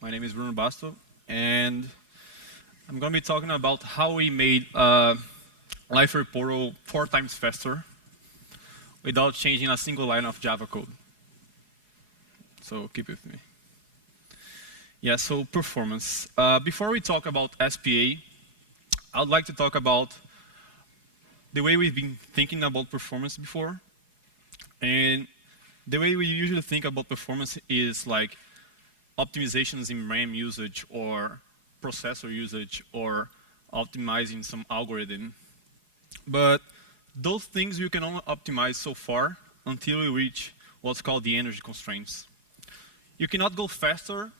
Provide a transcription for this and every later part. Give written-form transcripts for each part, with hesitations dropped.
My name is Bruno Basto, and I'm going to be talking about how we made Liferay Portal 4 times faster without changing a single line of Java code. So keep with me. Yeah, so performance. Before we talk about SPA, I would like to talk about the way we've been thinking about performance before. And the way we usually think about performance is like optimizations in RAM usage or processor usage or optimizing some algorithm. But those things you can only optimize so far until you reach what's called the energy constraints. You cannot go faster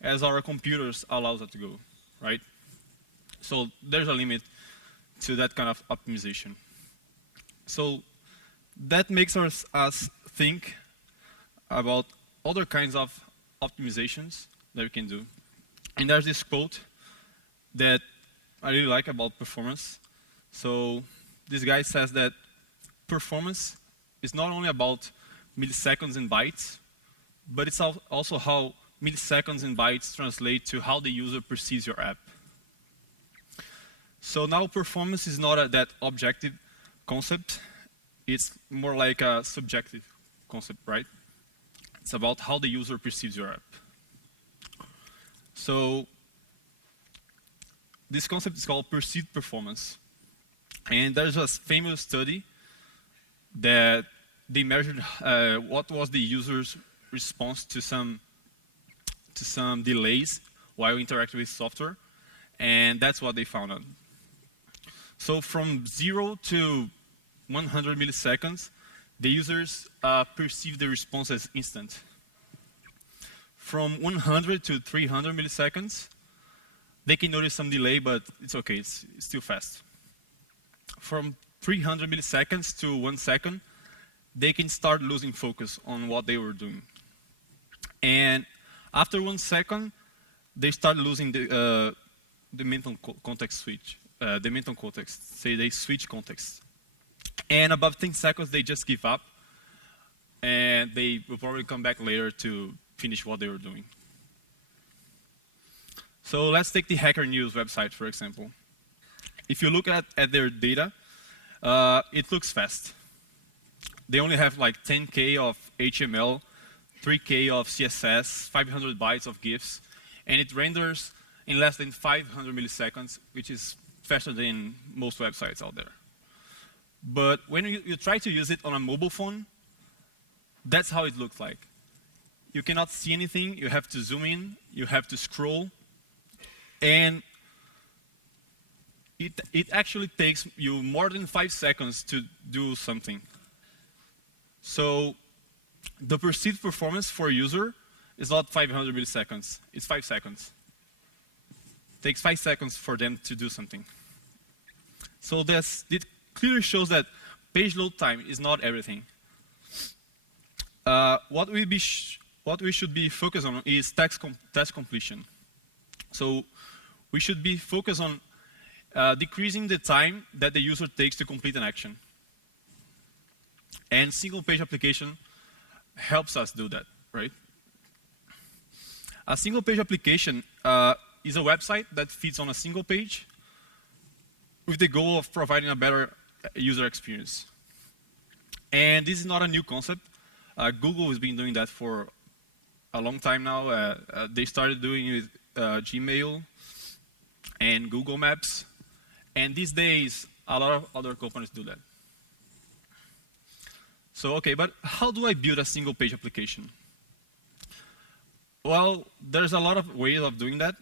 as our computers allows us to go, right? So there's a limit to that kind of optimization. So that makes us think about other kinds of optimizations that we can do. And there's this quote that I really like about performance. So this guy says that performance is not only about milliseconds and bytes, but it's also how milliseconds and bytes translate to how the user perceives your app. So now performance is not that objective concept. It's more like a subjective concept, right? It's about how the user perceives your app. So this concept is called perceived performance. And there's a famous study that they measured what was the user's response to some delays while interacting with software. And that's what they found out. So from 0 to 100 milliseconds, the users perceive the response as instant. From 100 to 300 milliseconds, they can notice some delay, but it's okay, it's still fast. From 300 milliseconds to 1 second, they can start losing focus on what they were doing. And after 1 second, they start losing the mental context switch. The mental context, say they switch context. And above 10 seconds, they just give up. And they will probably come back later to finish what they were doing. So let's take the Hacker News website, for example. If you look at their data, it looks fast. They only have like 10K of HTML, 3K of CSS, 500 bytes of GIFs, and it renders in less than 500 milliseconds, which is faster than most websites out there. But when you try to use it on a mobile phone, that's how it looks like. You cannot see anything, you have to zoom in, you have to scroll, and it actually takes you more than 5 seconds to do something. So the perceived performance for a user is not 500 milliseconds, it's 5 seconds. It takes 5 seconds for them to do something. So it clearly shows that page load time is not everything. What we should be focused on is task completion. So we should be focused on decreasing the time that the user takes to complete an action. And single page application helps us do that, right? A single page application is a website that feeds on a single page with the goal of providing a better user experience. And this is not a new concept. Google has been doing that for a long time now. They started doing it with Gmail and Google Maps. And these days, a lot of other companies do that. So, okay, but how do I build a single page application? Well, there's a lot of ways of doing that.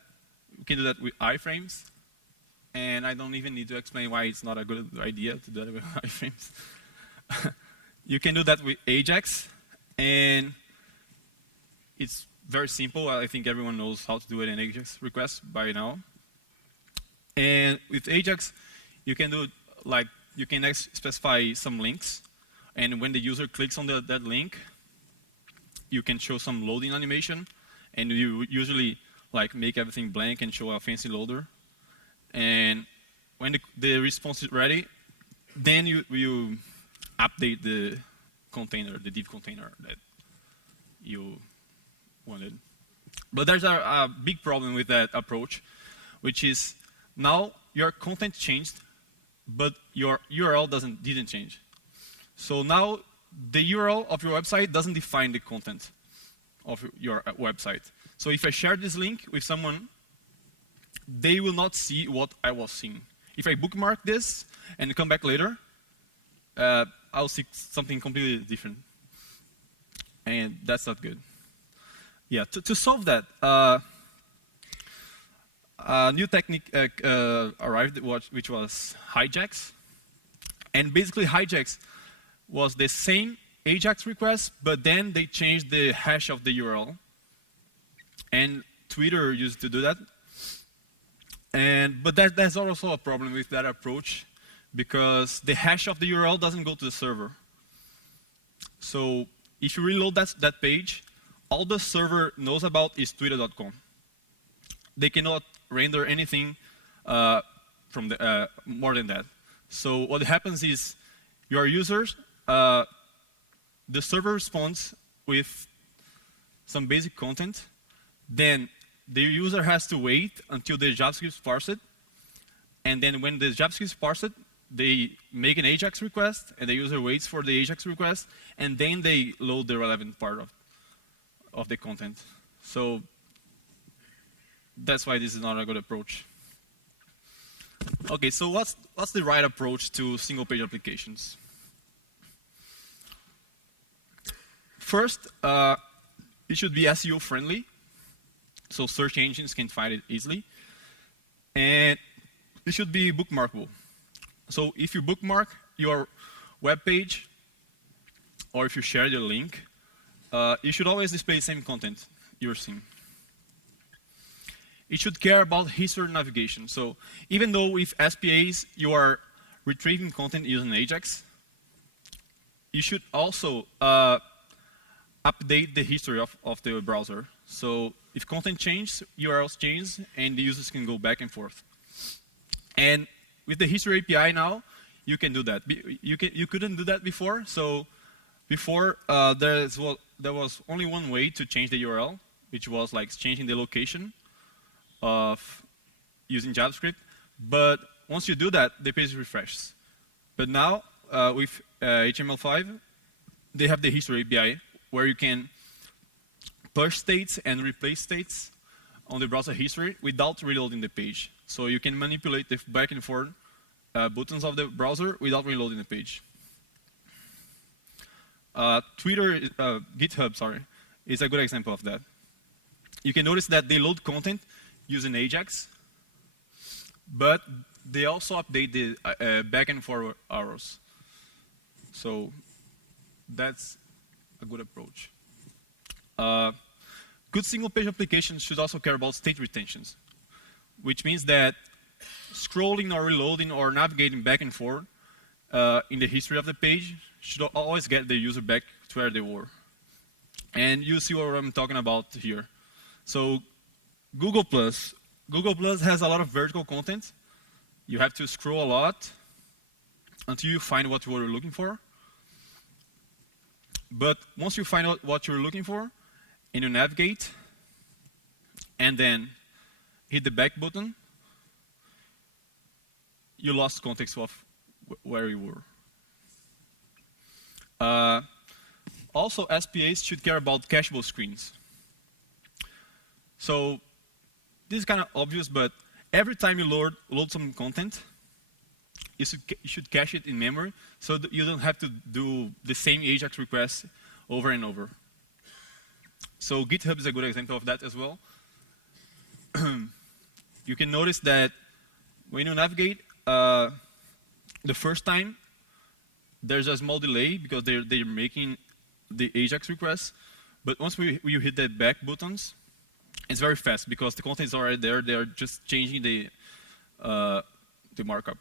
We can do that with iframes. And I don't even need to explain why it's not a good idea to do that with iframes. You can do that with Ajax. And it's very simple. I think everyone knows how to do it in Ajax requests by now. And with Ajax, you can do like, you can specify some links. And when the user clicks on that link, you can show some loading animation. And you usually like make everything blank and show a fancy loader. And when the response is ready, then you update the container, the div container that you wanted. But there's a big problem with that approach, which is now your content changed, but your URL didn't change. So now the URL of your website doesn't define the content of your website. So if I share this link with someone, they will not see what I was seeing. If I bookmark this and come back later, I'll see something completely different. And that's not good. Yeah, to solve that, a new technique arrived, which was hijacks. And basically, hijacks was the same AJAX request, but then they changed the hash of the URL. And Twitter used to do that. But there's also a problem with that approach, because the hash of the URL doesn't go to the server. So if you reload that page, all the server knows about is twitter.com. They cannot render anything from more than that. So what happens is your users, the server responds with some basic content. Then the user has to wait until the JavaScript is parsed. And then when the JavaScript is parsed, they make an AJAX request, and the user waits for the AJAX request, and then they load the relevant part of the content. So that's why this is not a good approach. Okay, so what's the right approach to single-page applications? First, it should be SEO friendly, so search engines can find it easily. And it should be bookmarkable. So if you bookmark your web page, or if you share the link, you should always display the same content you're seeing. It should care about history navigation. So even though with SPAs you are retrieving content using AJAX, you should also update the history of the browser. So if content changes, URLs change, and the users can go back and forth. And with the history API now, you can do that. You couldn't do that before. So before, there was only one way to change the URL, which was like changing the location of using JavaScript. But once you do that, the page refreshes. But now, with HTML5, they have the history API, where you can push states and replace states on the browser history without reloading the page. So you can manipulate the back and forth buttons of the browser without reloading the page. GitHub, is a good example of that. You can notice that they load content using AJAX, but they also update the back and forward arrows. So that's a good approach. Good single-page applications should also care about state retentions, which means that scrolling or reloading or navigating back and forth in the history of the page should always get the user back to where they were. And you see what I'm talking about here. So Google Plus has a lot of vertical content. You have to scroll a lot until you find what you were looking for. But once you find out what you're looking for, and you navigate, and then hit the back button, you lost context of where you were. Also, SPAs should care about cacheable screens. So this is kind of obvious, but every time you load some content, you should cache it in memory so that you don't have to do the same AJAX request over and over. So GitHub is a good example of that as well. You can notice that when you navigate the first time, there's a small delay because they're making the AJAX request. But once we hit the back buttons, it's very fast because the content is already there. They're just changing the markup.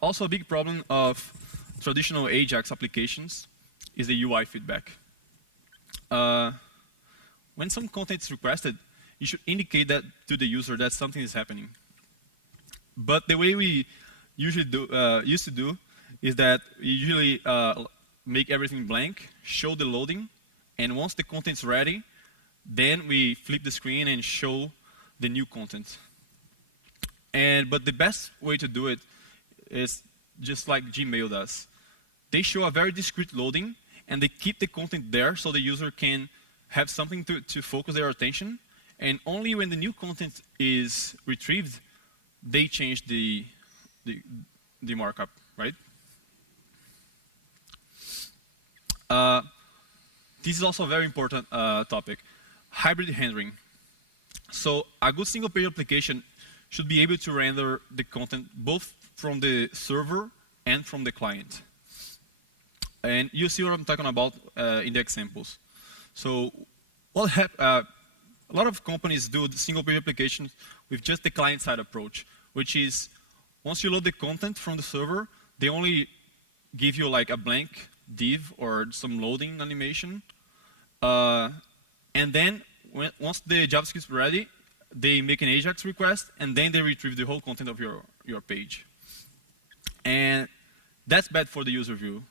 Also, a big problem of traditional AJAX applications is the UI feedback. When some content is requested, you should indicate that to the user that something is happening. But the way we usually used to do is that we usually make everything blank, show the loading, And once the content's ready, then we flip the screen and show the new content. But the best way to do it is just like Gmail does. They show a very discrete loading, and they keep the content there so the user can have something to focus their attention. And only when the new content is retrieved, they change the markup, right? This is also a very important topic, hybrid rendering. So a good single-page application should be able to render the content both from the server and from the client. And you see what I'm talking about in the examples. So a lot of companies do the single-page applications with just the client-side approach, which is once you load the content from the server, they only give you like a blank div or some loading animation. And then once the JavaScript is ready, they make an AJAX request, and then they retrieve the whole content of your page. And that's bad for the user view.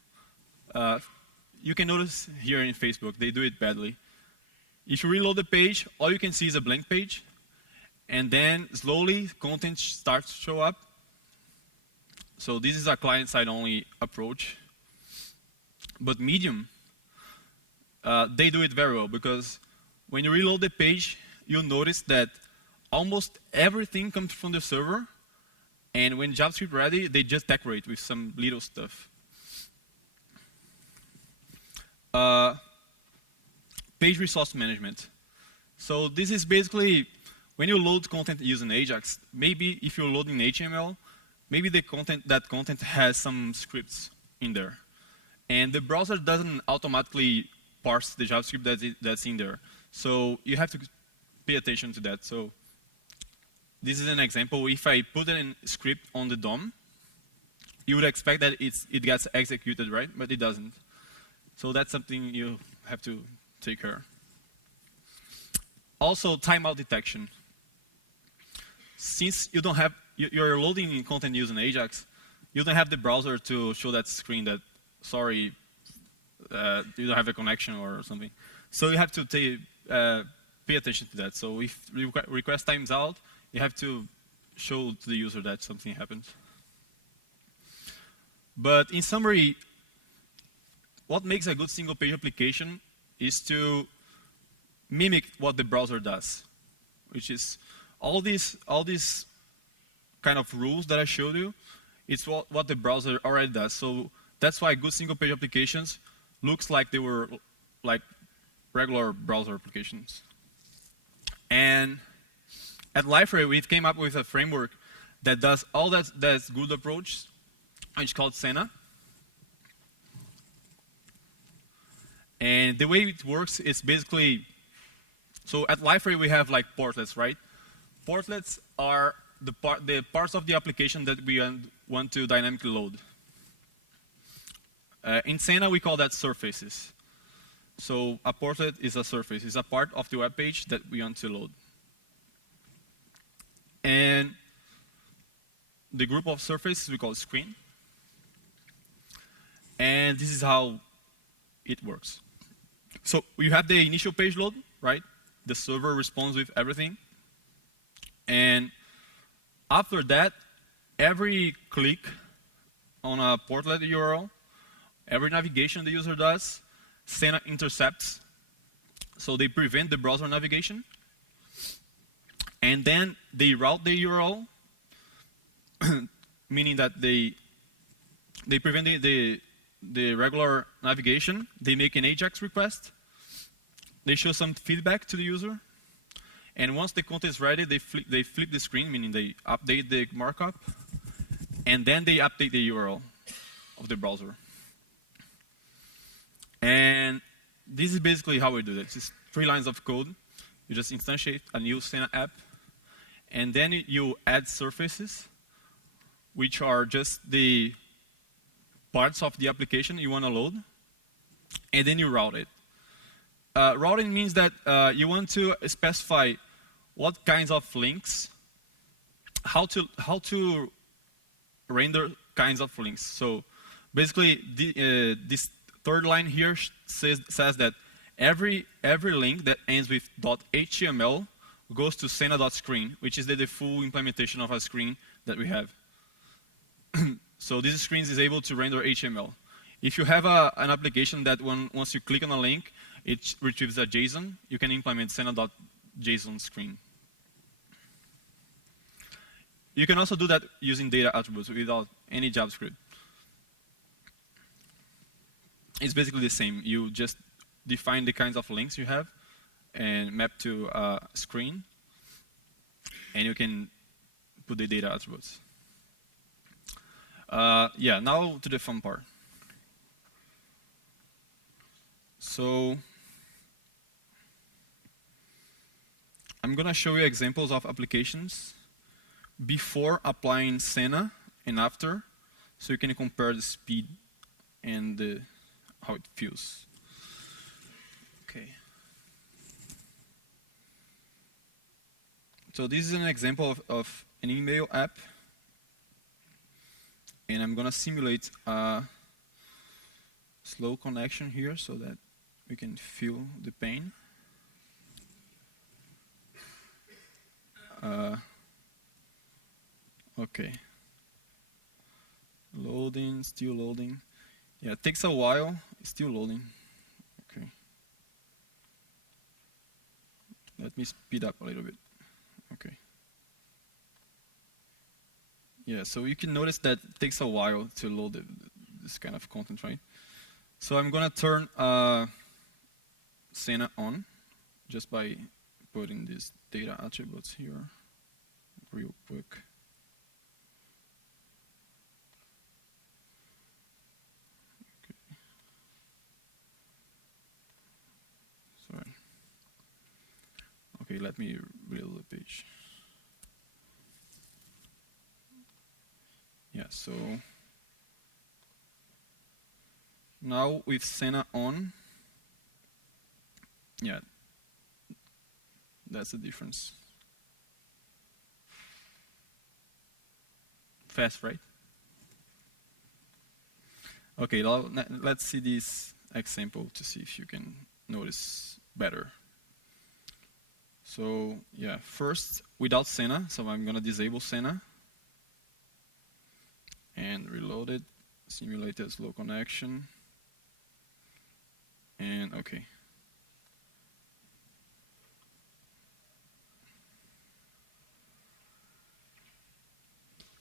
You can notice here in Facebook, they do it badly. If you reload the page, all you can see is a blank page, and then slowly content starts to show up. So this is a client-side only approach. But Medium, they do it very well, because when you reload the page, you'll notice that almost everything comes from the server, and when JavaScript ready, they just decorate with some little stuff. Page resource management. So this is basically when you load content using AJAX, maybe if you're loading HTML, maybe that content has some scripts in there. And the browser doesn't automatically parse the JavaScript that's in there. So you have to pay attention to that. So this is an example. If I put a script on the DOM, you would expect that it gets executed, right? But it doesn't. So that's something you have to take care. Also, timeout detection. Since you don't have, you're loading content using AJAX, you don't have the browser to show that screen that, sorry, you don't have a connection or something. So you have to pay attention to that. So if request times out, you have to show to the user that something happened. But in summary, what makes a good single-page application is to mimic what the browser does, which is all these kind of rules that I showed you. It's what the browser already does. So that's why good single-page applications looks like they were like regular browser applications. And at Liferay, we came up with a framework that does all that's good approach, which is called Senna. And the way it works is basically, so at Liferay we have like portlets, right? Portlets are the parts of the application that we want to dynamically load. In Senna we call that surfaces. So a portlet is a surface. It's a part of the web page that we want to load. And the group of surfaces we call screen. And this is how it works. So you have the initial page load, right? The server responds with everything. And after that, every click on a portlet URL, every navigation the user does, Senna intercepts. So they prevent the browser navigation. And then they route the URL, meaning that they prevent the regular navigation. They make an AJAX request. They show some feedback to the user. And once the content is ready, they flip the screen, meaning they update the markup. And then they update the URL of the browser. And this is basically how we do it. It's 3 lines of code. You just instantiate a new Senna app. And then you add surfaces, which are just the parts of the application you want to load. And then you route it. Routing means that you want to specify what kinds of links, how to render kinds of links. So basically, this third line here says that every link that ends with .html goes to Sena.screen, which is the full implementation of a screen that we have. So this screen is able to render HTML. If you have an application that once you click on a link, it retrieves a JSON, you can implement Sena.json screen. You can also do that using data attributes without any JavaScript. It's basically the same. You just define the kinds of links you have and map to a screen, and you can put the data attributes. Yeah, now to the fun part. So I'm going to show you examples of applications before applying Sena and after, so you can compare the speed and how it feels. Okay. So this is an example of an email app, and I'm going to simulate a slow connection here so that we can feel the pain. Okay. Loading, still loading. Yeah, it takes a while. It's still loading. Okay. Let me speed up a little bit. Okay. Yeah, so you can notice that it takes a while to load this kind of content, right? So I'm going to turn Sena on just by putting these data attributes here real quick. Okay. Sorry. Okay, let me reload the page. Yeah, so now with Sena on, yeah, that's the difference. Fast, right? Okay, now let's see this example to see if you can notice better. So yeah, first without Sena, so I'm going to disable Sena and reload it, simulate a slow connection, and okay.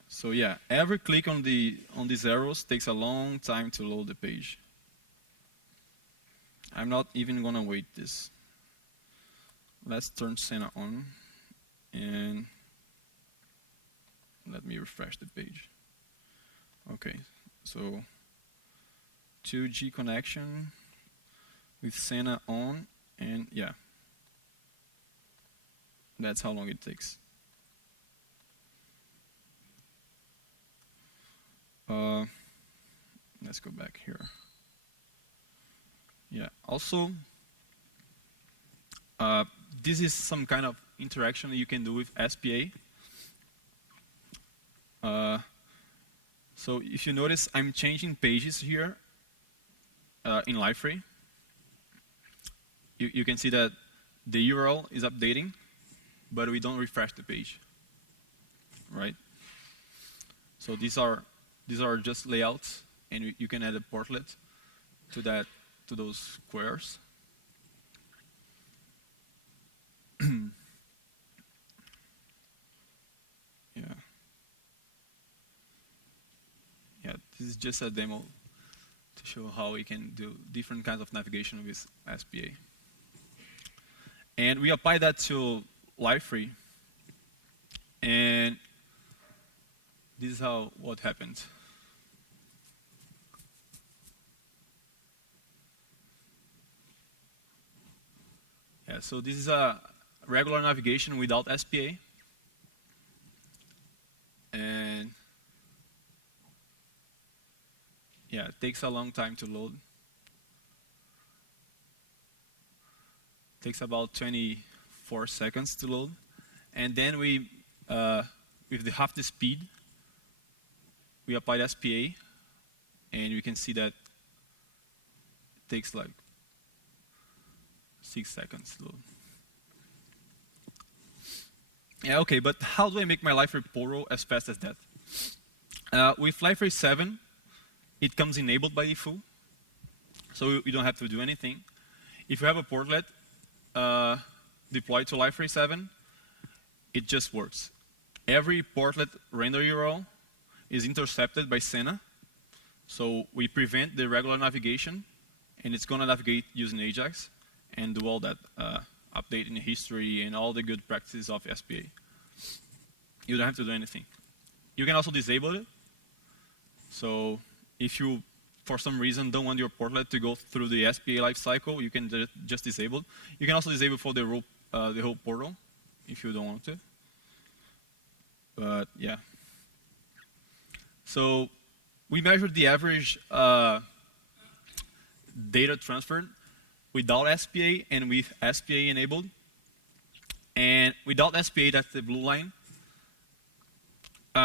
So yeah, every click on these arrows takes a long time to load the page. I'm not even gonna wait this. Let's turn Sena on, and let me refresh the page. Okay, so 2G connection with Sena on, and yeah, that's how long it takes. Let's go back here. Yeah, also, this is some kind of interaction you can do with SPA. So if you notice, I'm changing pages here in Liferay. You can see that the URL is updating, but we don't refresh the page, right? So these are just layouts, and you can add a portlet to those squares. Yeah, this is just a demo to show how we can do different kinds of navigation with SPA. And we apply that to Liferay, and this is what happened. Yeah, so this is a regular navigation without SPA, and yeah, it takes a long time to load. It takes about 24 seconds to load, and then we, with half the speed, we applied SPA, and we can see that it takes like 6 seconds. Yeah, okay, but how do I make my Liferay portal as fast as that? With Liferay 7, it comes enabled by default, so you don't have to do anything. If you have a portlet deployed to Liferay 7, it just works. Every portlet render URL is intercepted by Senna, so we prevent the regular navigation, and it's going to navigate using Ajax and do all that update in history and all the good practices of SPA. You don't have to do anything. You can also disable it. So if you, for some reason, don't want your portlet to go through the SPA lifecycle, you can just disable it. You can also disable for the whole portal if you don't want to. But yeah. So we measured the average data transferred without SPA and with SPA enabled. And without SPA, that's the blue line.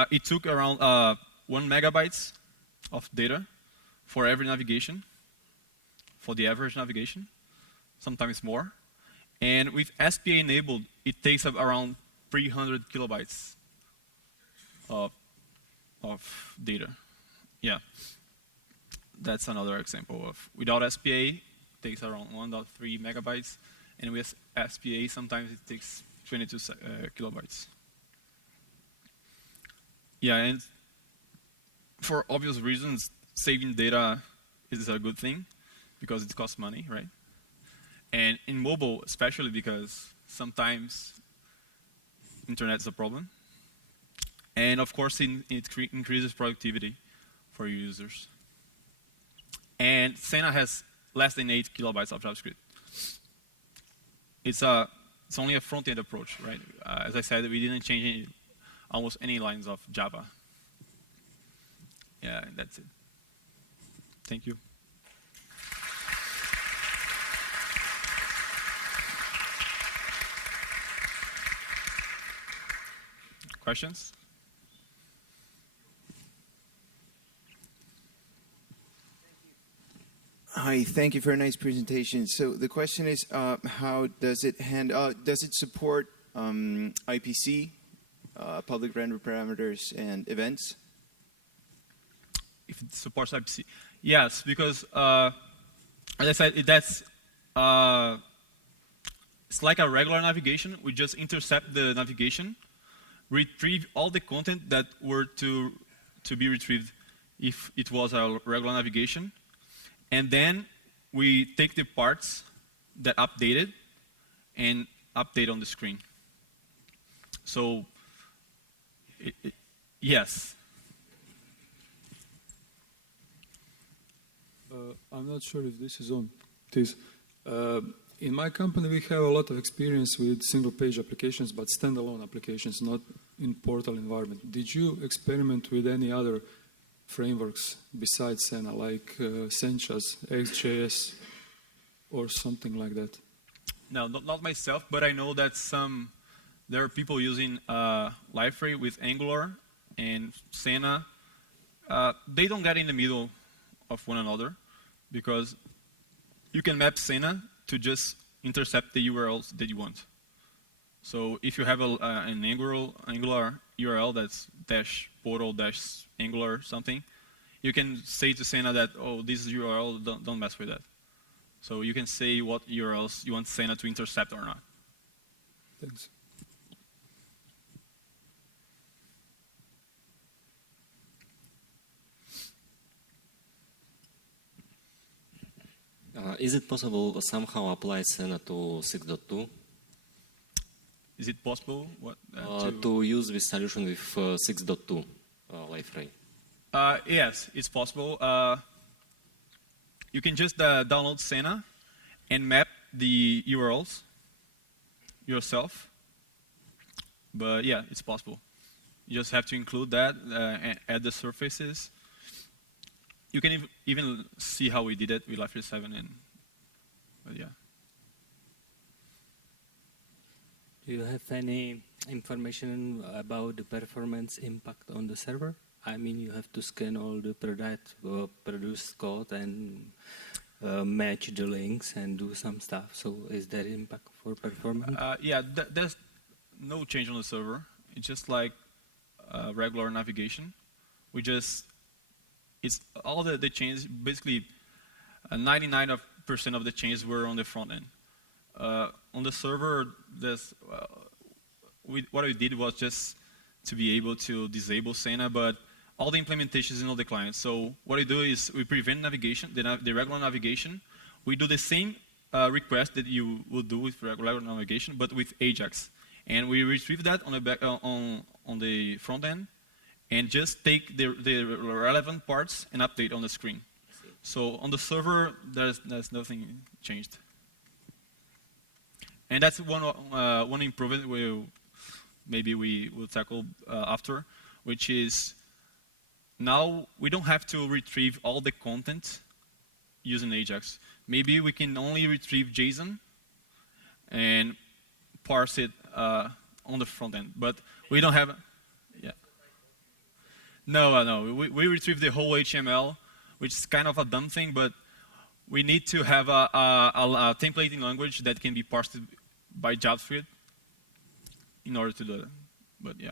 It took around 1 megabytes of data for every navigation, for the average navigation, sometimes more. And with SPA enabled, it takes up around 300 kilobytes of data. Yeah, that's another example of without SPA, it takes around 1.3 megabytes, and with SPA, sometimes it takes 22 kilobytes. Yeah, and for obvious reasons, saving data is a good thing because it costs money, right? And in mobile, especially because sometimes internet is a problem. And of course, it increases productivity for users. And Senna has less than 8 kilobytes of JavaScript. It's only a front-end approach, right? As I said, we didn't change almost any lines of Java. Yeah, and that's it. Thank you. Questions? Hi, thank you for a nice presentation. So the question is, how does it does it support IPC, public render parameters, and events? If it supports IPC, yes, because as I said, it's like a regular navigation. We just intercept the navigation, retrieve all the content that were to be retrieved if it was a regular navigation. And then we take the parts that updated and update on the screen. So, yes. I'm not sure if this is on. This. In my company, we have a lot of experience with single-page applications, but standalone applications, not in portal environment. Did you experiment with any other frameworks besides Senna, like Senchas, XJS, or something like that? No, not myself, but I know that there are people using Liferay with Angular and Senna. They don't get in the middle of one another because you can map Senna to just intercept the URLs that you want. So if you have an Angular URL that's -portal-angular something, you can say to Senna that, oh, this is URL, don't mess with that. So you can say what URLs you want Senna to intercept or not. Thanks. Is it possible to somehow apply Senna to 6.2? Is it possible to use this solution with 6.2 Liferay? Yes, it's possible. You can just download Senna and map the URLs yourself. But yeah, it's possible. You just have to include that and add the surfaces. You can even see how we did it with Liferay 7. But yeah. Do you have any information about the performance impact on the server? I mean, you have to scan all the produced code, and match the links and do some stuff. So is there impact for performance? Yeah, there's no change on the server. It's just like regular navigation. It's all the changes, basically 99% of the changes were on the front end. On the server, what we did was just to be able to disable Senna, but all the implementations is on the client. So what we do is we prevent navigation, the regular navigation. We do the same request that you would do with regular navigation, but with Ajax. And we retrieve that on the back, on the front end, and just take the relevant parts and update on the screen. So on the server, there's nothing changed. And that's one improvement maybe we will tackle after, which is now we don't have to retrieve all the content using Ajax. Maybe we can only retrieve JSON and parse it on the front end, but we don't have. Yeah. No. We retrieve the whole HTML, which is kind of a dumb thing, but we need to have a templating language that can be parsed by JavaScript in order to do that. But yeah.